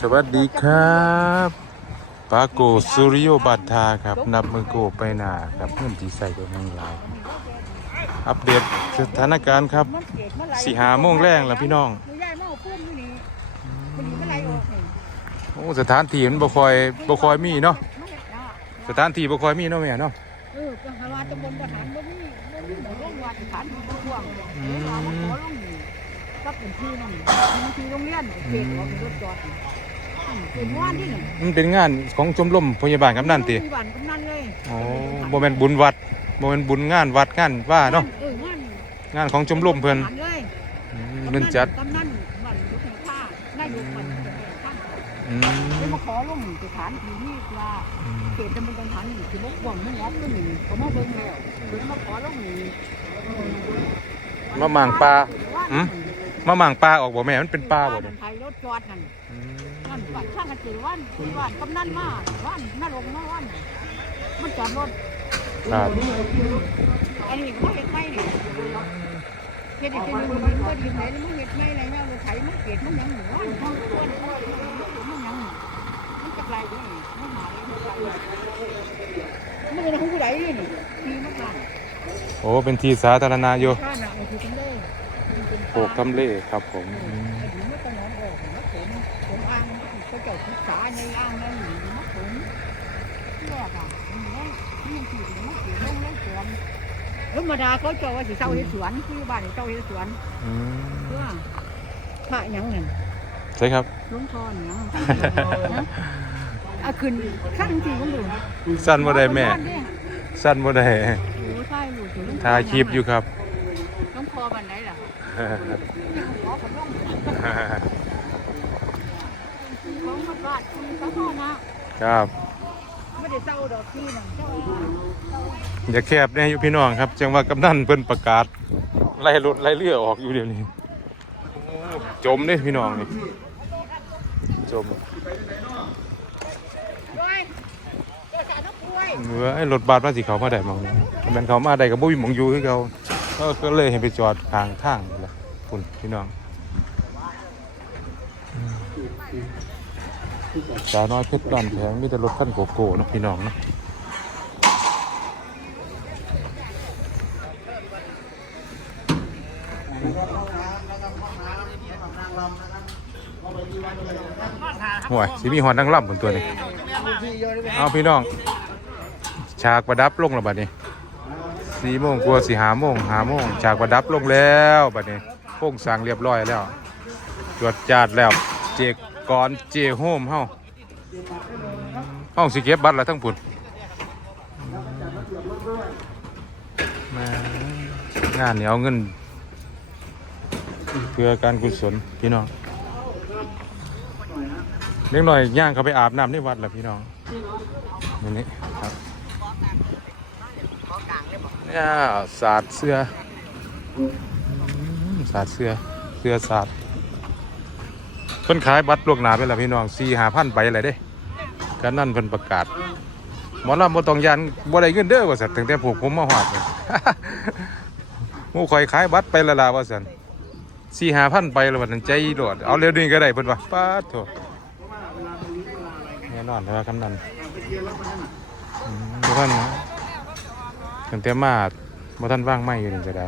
สวัสดีครับปาโกสุริโยบัตทาครับ นับมือโกไปหนาครับเพื่อนที่ใส่ตัวแห่งลายอัปเดตสถานการณ์ครับสี่หาโมงแรงแล้วพี่น้องโอ้สถานที่มันบ่คอยบ่คอยมีเนาะสถานที่บ่คอยมีเนาะแม่เนาะเออก็หาว่าตำบลทหารบ่มีบ่มีหมอโรงวัดฐานที่บ่กว้างเออว่มาขอลงนี่ก็เป็นที่นั่นมันที่โรงเรียนเขตของรถจอด เป็นว่านที่นี่มันเป็นงานของชมรมพยาบาลกำนันติมีบ้านกำนันเลยโอ้บ่แม่นบุญวัดบ่แม่นบุญงานวัดงานว่าเนาะเอองานงานของชมรมเพิ่นทหารเลยอืมเพิ่นจัดกำนันบ้านยุทธภานายกมันข้างอืมได้มาขอลงสถานที่นี่ว่าอืมเขตตำบลกันทันนี่คือบ่กว้างมันงอกตัวนี้เขามาเบิ่งแล้วเพิ่นมาขอลงนี่ มะหม่างปลาหืม มะหม่างปลาออกบ่แม่มันเป็นปลาบ่เนี่เนี่ยไทยรถจอดนั่นนั่นบ้านช่างกันจือวันวันกำนันมาวันน่าลงมาวันมันจอดรถครับอันนี้ก็เฮ็ดไม่นี่เฮ็ดอีกทีนึงมันก็ดีไหนแล้วมันเฮ็ดไม่อะไรแม่รถไถมันเกตมันหยังหนูวันมันควรมันหยังมันจะไกลดิมันหามันไกลมันเป็นของผู้ใดนี่ทีมันกันโอ้เป็นที่สาธารณะอยู่ข้าน่ะมันคือทำเล โปกทำเลครับผมอืมไอ้หนูมันก็นอนออกนะผมผมอ้างเขาเจ้าศึกษาในอ้างในหนูนะผมแรกอะมันเนี่ยนี่ยังขี่ถึงมันขี่ลงเล่นสวนธรรมดาเขาเจ้าว่าสิเจ้าเฮ็ดสวนคือบ้านนี่เจ้าเฮ็ดสวนอืมเพื่อพระหยังนั่นใช่ครับหลุงพ่อหยังนะอะขึ้นขั้นที่ของดูสั้นบ่ได้แม่ สั้นบ่ได้โอ้ใช่ลูกถึงหลวงพ่ถ่ายคลิปอยู่ครับหลุงพ่อบ้านไหนล่ะนี่หลวงพ่อคนลง ของพระบาทคุณพระพ่อนะครับไม่ได้เศร้าดอกที่นั่นเจ้าอย่าแคบแน่อยู่พี่น้องครับ จังว่ากำนันเพิ่นประกาศ ไล่รถไล่เรือออกอยู่เดี๋ยวนี้ จมเด้พี่น้องนี่ จมเจ้าสารน้ำป่วยเมื่อไอ้รถบัสมาสิเขามาได้มองแมันเขามาได้ก็บ่มีหมองอยู่คือเขา ก็ก็เลยให้ไปจอดข้างทางนั่นล่ะพุ่นพี่น้องสาวน้อยเพชรบ้านแพงมีแต่รถคันโกโก้นะพี่น้องนะห่วยสิมีหอนนังล่ำบนตัวนี้ เอาพี่น้อง ฉากประดับลงแล้วบัดนี้ สี่โมงกลัวสี่หาโมงหาโมงฉากประดับลงแล้วบัดนี้โค้งสร้างเรียบร้อยแล้วจวดจาดแล้วเจกกอนเจโฮมเฮาห้องสิเก็บบัตรแล้วทั้งปุ่นงานเนี้เอาเงิน เพื่อการกุศลพี่น้องเล็กหน่อยย่างเขาไปอาบน้ำในวัดแหละพี่น้องนี่ครับ เนี่ยสาดเสื้อสาดเสื้อเสื้อสาดเพิ่นขายบัตรลวกหนาไปแล้วพี่น้องสี่หาพันใบอะไรเด้กันนั่นเพิ่นประกาศหมอลำบ่ต้องยันบ่ได้เงินเด้อว่าสัตว์ตั้งแต่ผูกผมมาหอดมู่ข่อยขายบัตรไปละล่ะว่าสันสี่หาพันไปล้ววันนั้นใจโดดเอาเร็วนี้ก็ได้เพิ่นว่าป้าโถแน่นอนเพราะว่ากำนันอืมบ่ท่านนะ ตั้งแต่มาบ่ท่านว่างไม่อยู่นี่ก็ได้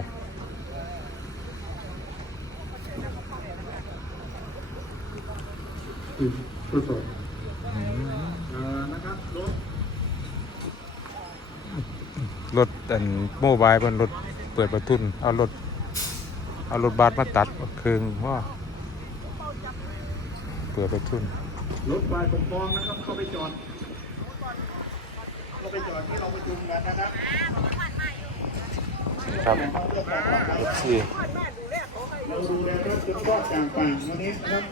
รถอันโมบายเพิ่นรถเปิดประทุนเอารถเอารถบัสมาตัดเครื่องว่าเปิดประทุนรถฝ่ายปกครองนะครับเข้าไปจอดเข้าไปจอดที่เราประชุมกันนะครับ ครับที่เราดูแลรถจนรอดกลางป่างวันนี้นะครับ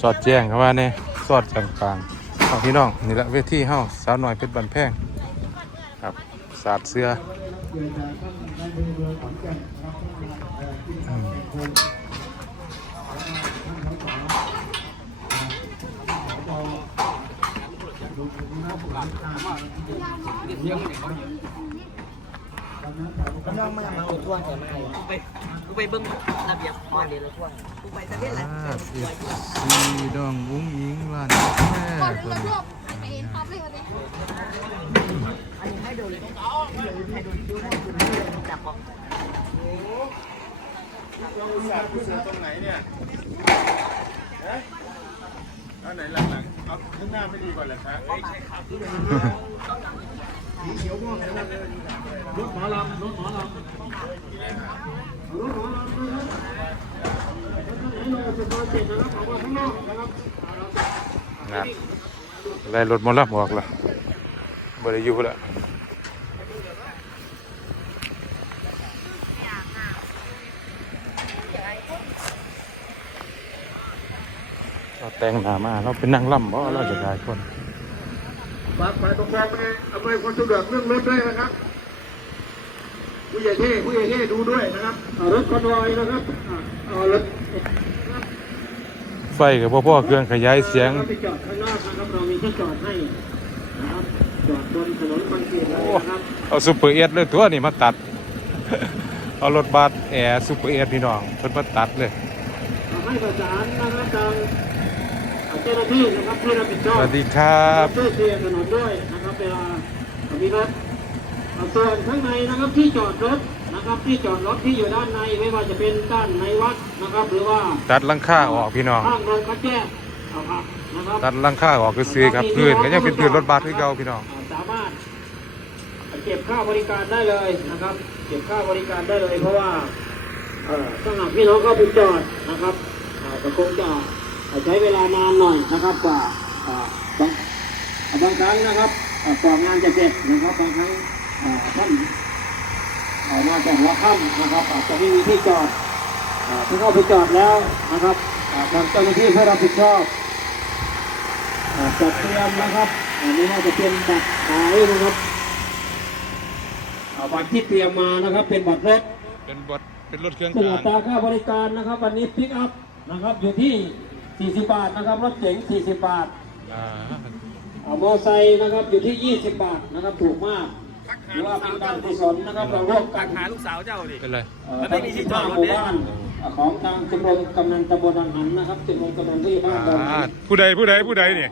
จอดแจ้งเขาว่าเนี่ยสอดกลางกลางๆของพี่น้องนี่แหละเวทีเฮาสาวน้อยเพชรบันแพงครับสาดเสื้อเกิดจากท่า นนายอำเภอขอนแก่นนะครับเอ่อที่ทำเป็นคนท่านสสดูถึงหน้าผู้ว่าการกำลังมามาอุทวงใส่ไม้รกูไปเบิ้งระเบียบห้องเรียแล้วช่วงกูไปตะเวนแหละอ่าเอฟซีดองวุ้งยิงร้านแม่ตัวนี้ไปเห็นภาพเลยวันนี้อันนี้ให้ดูเลยให้ดูดูให้ดูจับบอกตรงไหนเนี่ยเอาไหนหลังๆเอาข้างหน้าไม่ดีกว่าเหรอครับ อลำรถหมอลำรถหมอลำนะครับนะครับไล่รถหมอลับออกละบริยูละเราแต่งหนามาเราเป็นนางล่ำเพราะเราจะได้คนฝากฝ่ายปกครองนะอำนวยความสะดวกเรื่องรถด้วยนะครับ ผู้ใหญ่เท่ผู้ใหญ่เท่ดูด้วยนะครับเอารถคอนวอยนะครับอ่าเอารถไฟกับพ่อพ่อเครื่องขยายเสียงราไปจอดข้างนอกนะครับเรามีที่จอดให้นะครับจอดบนถนนคอนกรีตเลยนะครับเอาซูเปอร์เอสเลยตัวนี่มาตัด เอารถบัสแอร์ซูเปอร์เอสพี่น้องเพิ่นมาตัดเลยเอาให้ประสานนะครับทางเจ้าหน้าที่นะครับที่รับผิดชสอบวัสดีครับ ช่วยเคลียร์ถนนด้วยนะครับเวลามีรถเอา ส่วนข้างในนะครับที่จอดรถนะครับที่จอดรถที่อยู่ด้านในไม่ว่าจะเป็นด้านในวัดนะครับ หรือว่าตัดหลังคาออกพี่น้องข้างโรงคัดแยกเอาครับนะครับตัดหลังคาออกคือซื้อครับพื้นก็ยังเป็นพื้นรถบัสคือเก่าพี่น้องสามารถเก็บค่าบริการได้เลยนะครับ เก็บค่าบริการได้เลย เพราะว่าเอ่อถ้าหากพี่น้องเข้าไปจอดนะครับเอ่อก็คงจะใช้เวลานานหน่อยนะครับกว่าเอ่อบางบางครั้งนะครับเอ่อกว่างานจะเสร็จนะครับบางครั้งเอ่อ ท่านเอ่อมาจากหัวค่ำนะครับอาจจะไม่มีที่จอดเอ่อถ้าเข้าไปจอดแล้วนะครับเอ่อทางเจ้าหน้าที่เพื่อรับผิดชอบอ่าจัดเตรียมนะครับอันนี้น่าจะเป็นบัตรขายนะครับอ่าบัตรที่เตรียมมานะครับ เป็นบัตรรถเป็นบทเป็นรถเครื่องซึ่งกาอัรตราค่าบริการนะครับ วันนี้พิกอัพนะครับอยู่ที่ 40 บาทนะครับรถเก๋ง40 บาทอ่าอ่ามอไซค์นะครับอยู่ที่ 20 บาทนะครับถูกมาก หรือว่าเป็นการกุศลนะครับเราร่วมกันหาลูกสาวเจ้าดิเป็นไรเอ่อทั้ง15หมู่บ้านอ่าของทางชมรมกำนันตำบลอังหันนะครับชมรมกำนันที่บ้านดอนอ่าหันผู้ใดผู้ใดผู้ใดเนี่ย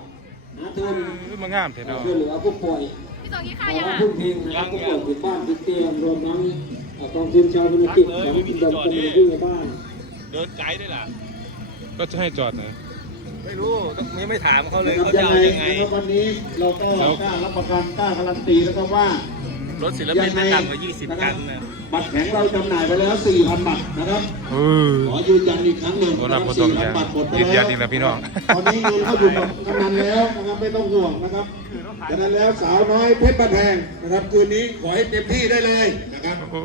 นะทุนมางามเถอะเนาะช่วยเหลือผู้ป่วย พี่ตองกี้ขข้าอวยังงอะผู้พิงนะครับผู้ป่วยติดบ้านติดเตียงรวมทั้งกองทุนชาวธุรกิจของชุมชนคนที่ในบ้าน เดินไกลได้ล่ะ ก็จะให้จอดนะ ไม่รู้ต้องยังไม่ถามเขาเลยนะครับเขายัจะงไงเอายังไง นะครับวันนี้เราก็กล้ารับประกันกล้าการันตีแล้วก็ว่า รถศิลปินไม่ต่ำกว่า 20 กันนะบัตรแข็งเราจำหน่ายไปแล้ว 4,000บัตรนะครับเออขอยืนยันอีกครั้งหนึ่งโอ้นะครัรับบบ่ต้อง4,000บัตรหมดไปยืนยัแล้นวอีกแล้วพี่น้อง ตอนนี้เงินเข้าอยู่กับกำนันแล้วนะครับไม่ต้องห่วงนะครับดังนั้นแล้วสาวน้อยเพชรบ้านแพงนะครับคืนนี้ขอให้เต็มที่ได้เลยนะครับโอ้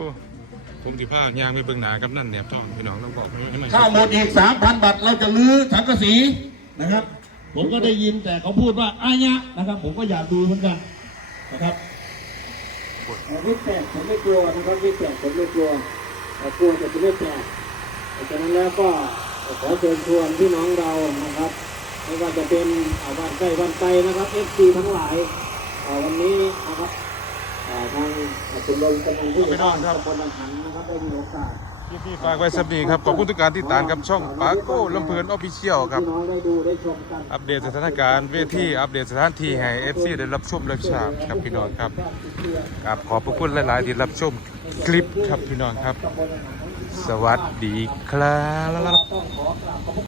ผมสิพายางไปเบิ่งหนากับนั่นแหนบท้องพี่น้องต้องบอกให้มันถ้าหมดอีก 3,000บัตรเราจะลื้อสังกะสีนะครับ ผมก็ได้ยินแต่เขาพูดว่าอายะนะครับ ผมก็อยากดูเหมือนกันนะครับ วิแตกผมไม่กลัวนะครับวิแตกผมไม่กลัวแต่กลัวแต่จะไม่แตกเพราะฉะนั้นแล้วก็ขอเชิญชวนพี่น้องเรานะครับไม่ว่าจะเป็นอ่าบ้านใกล้บ้านไกลนะครับเอฟซีทั้งหลายอ่าวันนี้นะครับอ่าทางชมรมกำนันผู้ใหญ่บ้านตำบลอังหันนะครับได้มีโอกาส พี่ฝากไว้สับดีครับ ขอบคุณทุกการติดตามกับช่องปาโก้ลำเพลินออฟฟิเชียลครับ อัปเดตสถานการณ์เวทีอัปเดตสถานที่ให้เอฟซีได้รับชมรับชมครับพี่น้องครับครับขอบพระคุณหลาย ๆ ที่รับชมคลิปครับพี่น้องครับ สวัสดีครับ